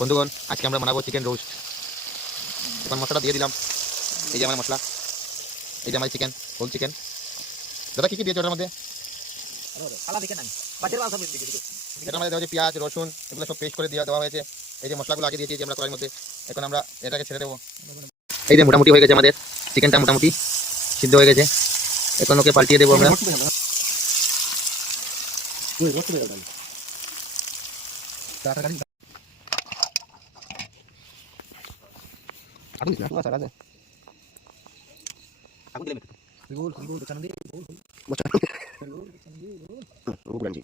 বন্ধুগণ আজকে আমরা বানাবো চিকেন রোস্ট এখন মশলাটা দিয়ে দিলাম। এই যে আমার মশলা। এই যে আমার চিকেন হোল চিকেন দাদা কী কী দিয়েছে ওটার মধ্যে? এটার মধ্যে দেওয়া পেঁয়াজ রসুন এগুলো সব পেস্ট করে দেওয়া দেওয়া হয়েছে। এই যে মশলাগুলো আগে দিয়েছি আমরা কড়াইয়ের মধ্যে। এখন আমরা এটাকে ছেড়ে দেবো। এই যে মোটামুটি হয়ে গেছে আমাদের। চিকেনটা মোটামুটি সিদ্ধ হয়ে গেছে। এখন ওকে পাল্টিয়ে দেবো আমরা। আগুন দিলা বাসা আছে আগুন দিলে গোল গোল বেচান দি গোল বাসা bukan sih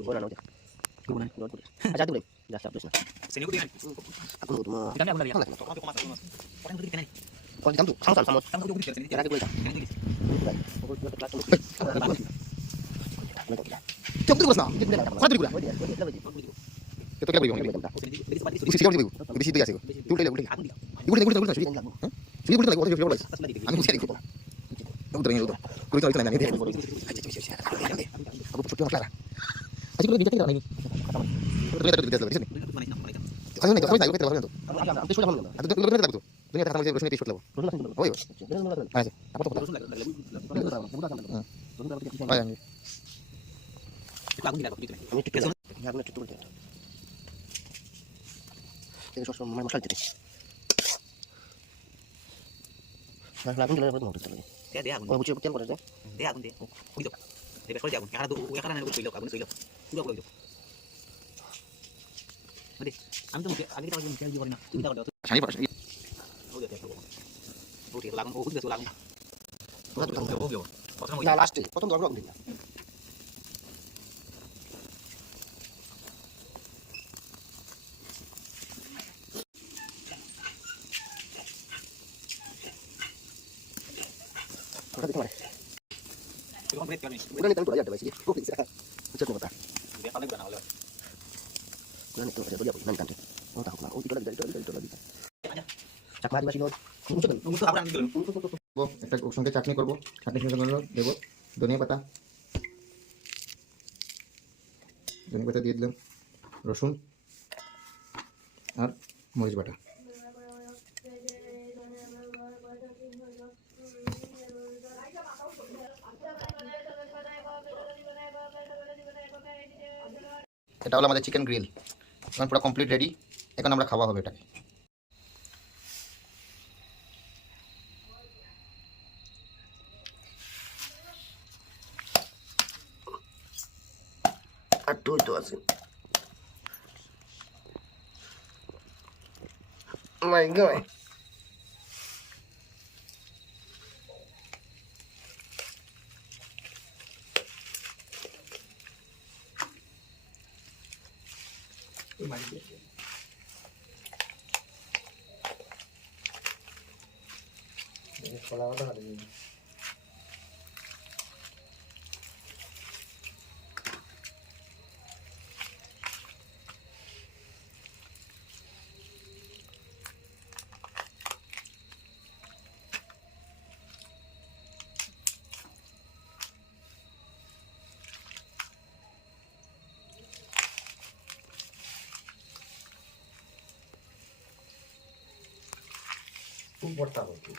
bukan aja bukan aja dulu ya siap terus Sini aku dengan. aku mau cuma Kita aku dari. Kalah. Aku kok masuk. Orang itu kita nih. kalau kamu tuh sama sama Kamu tuh di sini. cara gue Ini ini. Coba tuh bosna. Beri di situ ya sih tuh udah udah Aku tidak. udah udah udah sudah sudah udah udah udah udah Pas lagi. আমি বুঝে দেখো aku terus itu kulit itu lain ini aku punya punya Clara aja kalau bijak kita lagi ternyata itu tidak sini Ayo nih, kau tahu kita tahu itu. Itu sudah mana? Atau itu lu tahu tuh. Dunia kata macam itu lah. Terus langsung. Oh iya. Terus langsung. Ayo. Apa tuh? Terus lagi lagi. Oh yang Aku tidak begitu. Ini jalan apa tuh? Dia dia aku. Kalau bucil bucil pada Dia aku dia. Kudu. Dia besok dia aku. Karena tuh ya karena aku sudah aku sudah. Sudah aku sudah. Ade, আমি তো আগে পারি না তুমি দাও দাও. ও দাও ও দিয়ে লাগুন ও প্রথম last deh. একটা সঙ্গে চাটনি করব চাটনি সঙ্গে দেবো ধনিয়া পাতা ধনিয়া পাতা দিয়ে দিলাম রসুন আর মরিচ বাটা। এটা হলো আমাদের চিকেন গ্রিল এখন পুরো কমপ্লিট রেডি এখন আমরা খাওয়া হবে এটাকে। 就买一点点。我来个大的。খুব ভর্তা হবে